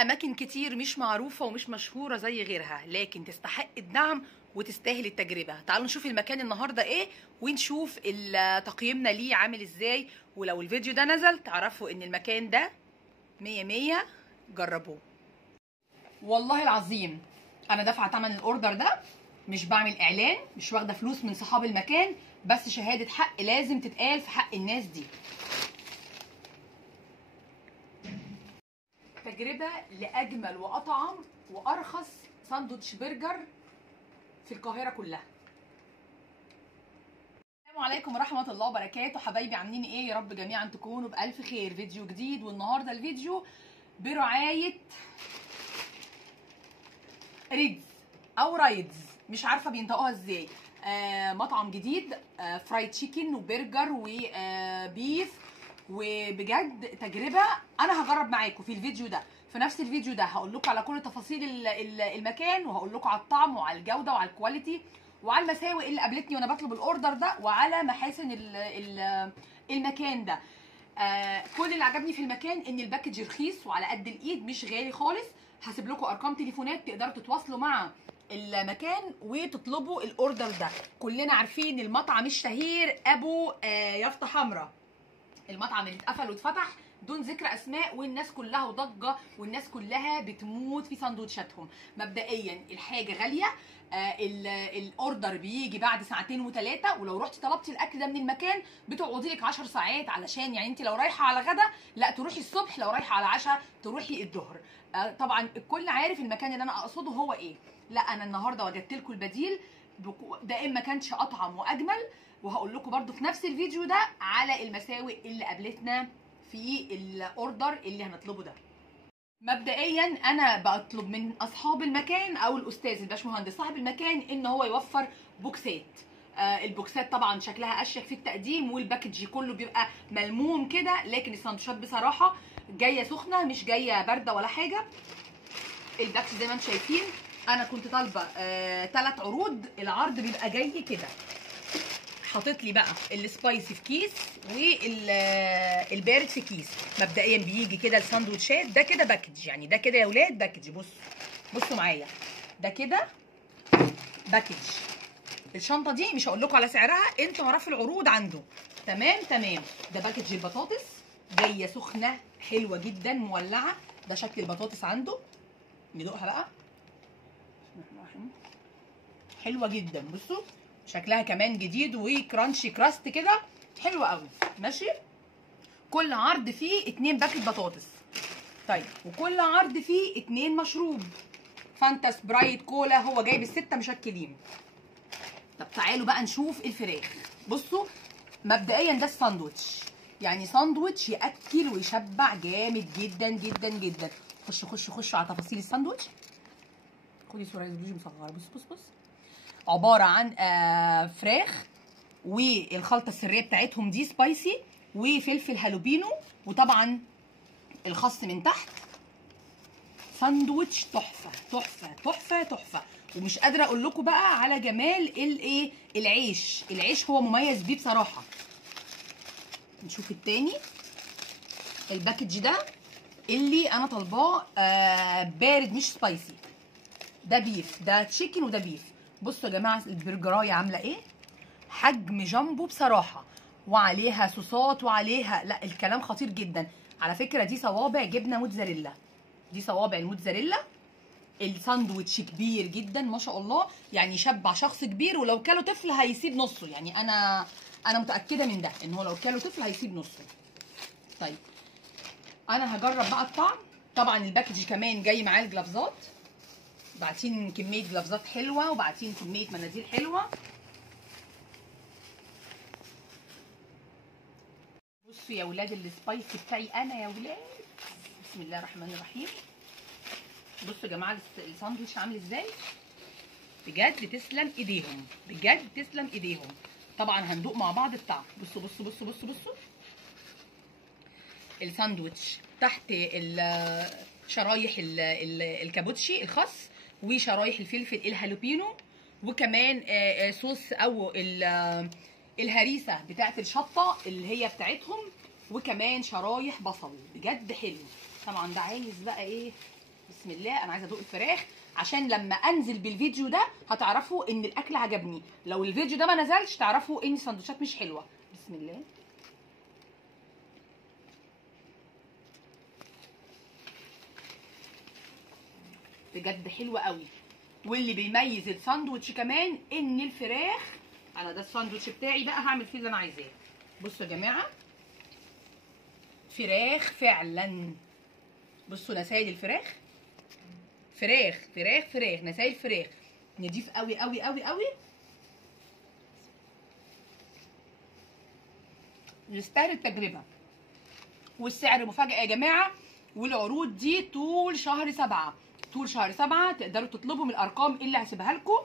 اماكن كتير مش معروفه ومش مشهوره زي غيرها، لكن تستحق الدعم وتستاهل التجربه. تعالوا نشوف المكان النهارده ايه ونشوف تقييمنا ليه عامل ازاي. ولو الفيديو ده نزل تعرفوا ان المكان ده 100 جربوه. والله العظيم انا دافعه ثمن الاوردر ده، مش بعمل اعلان، مش واخده فلوس من صحاب المكان، بس شهاده حق لازم تتقال في حق الناس دي. تجربه لاجمل واطعم وارخص ساندوتش برجر في القاهره كلها. السلام عليكم ورحمه الله وبركاته، حبايبي عاملين ايه؟ يا رب جميعا تكونوا بالف خير. فيديو جديد، والنهارده الفيديو برعايه ريدز او رايدز، مش عارفه بينطقوها ازاي. مطعم جديد، فرايد تشيكن وبرجر وبيف، وبجد تجربه. انا هجرب معاكم في الفيديو ده. في نفس الفيديو ده هقول لكم على كل تفاصيل المكان، وهقول لكم على الطعم وعلى الجوده وعلى الكواليتي وعلى المساوئ اللي قابلتني وانا بطلب الاوردر ده، وعلى محاسن المكان ده. كل اللي عجبني في المكان ان الباكج رخيص وعلى قد الايد، مش غالي خالص. هسيب لكم ارقام تليفونات تقدروا تتواصلوا مع المكان وتطلبوا الاوردر ده. كلنا عارفين المطعم الشهير ابو يافطه حمراء، المطعم اللي اتقفل واتفتح دون ذكر اسماء، والناس كلها ضجه والناس كلها بتموت في سندوتشاتهم. مبدئيا الحاجه غاليه، الاوردر بيجي بعد ساعتين وثلاثه، ولو رحتي طلبتي الاكل ده من المكان بتقعدي لك 10 ساعات، علشان يعني انت لو رايحه على غدا لا تروحي الصبح، لو رايحه على عشاء تروحي الظهر. طبعا الكل عارف المكان اللي انا اقصده هو ايه. لا انا النهارده وجدت لكم البديل ده، ما كانش اطعم واجمل. وهقول لكم برده في نفس الفيديو ده على المساوئ اللي قابلتنا في الاوردر اللي هنطلبه ده. مبدئيا انا بطلب من اصحاب المكان او الاستاذ الباشمهندس صاحب المكان ان هو يوفر بوكسات. البوكسات طبعا شكلها اشيك في التقديم، والباكج كله بيبقى ملموم كده، لكن السندوتشات بصراحه جايه سخنه مش جايه بارده ولا حاجه. الباكج زي ما انتم شايفين، انا كنت طالبه 3 عروض، العرض بيبقى جاي كده، حاطط لي بقى السبايسي في كيس والبارد في كيس. مبدئيا بيجي كده الساندوتشات ده كده باكج، يعني ده كده يا ولاد باكج. بصوا معايا، ده كده باكج. الشنطه دي مش هقول لكم على سعرها، انتوا اعرفوا العروض عنده. تمام. ده باكج البطاطس جايه سخنه حلوه جدا مولعه، ده شكل البطاطس عنده. ندوقها بقى، حلوه جدا. بصوا شكلها كمان جديد وكرانشي كراست كده، حلوه قوي. ماشي، كل عرض فيه 2 باكت بطاطس. طيب، وكل عرض فيه 2 مشروب، فانتا، سبرايت، كولا. هو جايب ال6 مشكلين. طب تعالوا بقى نشوف الفراخ. بصوا مبدئيا ده الساندوتش، يعني ساندوتش ياكل ويشبع جامد جدا جدا جدا. خشوا على تفاصيل الساندوتش. خدي صوره ريزولوشن مصغره. بص عباره عن فراخ، والخلطه السريه بتاعتهم دي سبايسي، وفلفل هالوبينو، وطبعا الخس من تحت. ساندوتش تحفه تحفه تحفه تحفه. ومش قادره اقول لكم بقى على جمال العيش هو مميز بيه بصراحه. نشوف التاني، الباكج ده اللي انا طالباه بارد مش سبايسي. ده بيف، ده تشيكن وده بيف. بصوا يا جماعه البرجرايه عامله ايه، حجم جامبو بصراحه، وعليها صوصات وعليها، لا الكلام خطير جدا. على فكره دي صوابع جبنه موتزاريلا، دي صوابع الموتزاريلا. الساندوتش كبير جدا ما شاء الله، يعني يشبع شخص كبير، ولو كله طفل هيسيب نصه. يعني انا متاكده من ده، ان هو لو كله طفل هيسيب نصه. طيب انا هجرب بقى الطعم. طبعا الباكج كمان جاي معاه الجلافزات، باعتين كميه جلافزات حلوه، وباعتين كميه مناديل حلوه. بصوا يا ولاد السبايسي بتاعي انا يا ولاد، بسم الله الرحمن الرحيم. بصوا يا جماعه الساندوتش عامل ازاي، بجد تسلم ايديهم، بجد تسلم ايديهم. طبعا هندوق مع بعض الطعم. بصوا الساندوتش تحت شرايح الكابوتشي الخس، وشرايح الفلفل الهالوبينو، وكمان صوص او الهريسه بتاعت الشطه اللي هي بتاعتهم، وكمان شرايح بصل. بجد حلو. طبعا ده عايز بقى ايه، بسم الله. انا عايزه ادوق الفراخ عشان لما انزل بالفيديو ده هتعرفوا ان الاكل عجبني، لو الفيديو ده ما نزلش تعرفوا ان السندوتشات مش حلوه. بسم الله. بجد حلوه قوي. واللي بيميز الساندوتش كمان ان الفراخ، انا ده الساندوتش بتاعي بقى هعمل فيه اللي انا عايزاه. بصوا يا جماعه، فراخ فعلا. بصوا نسايل الفراخ، فراخ فراخ فراخ، نسايل فراخ نضيف قوي قوي قوي قوي، يستاهل التجربه. والسعر مفاجاه يا جماعه، والعروض دي طول شهر 7. طول شهر 7 تقدروا تطلبوا من الارقام اللي هسيبها لكم.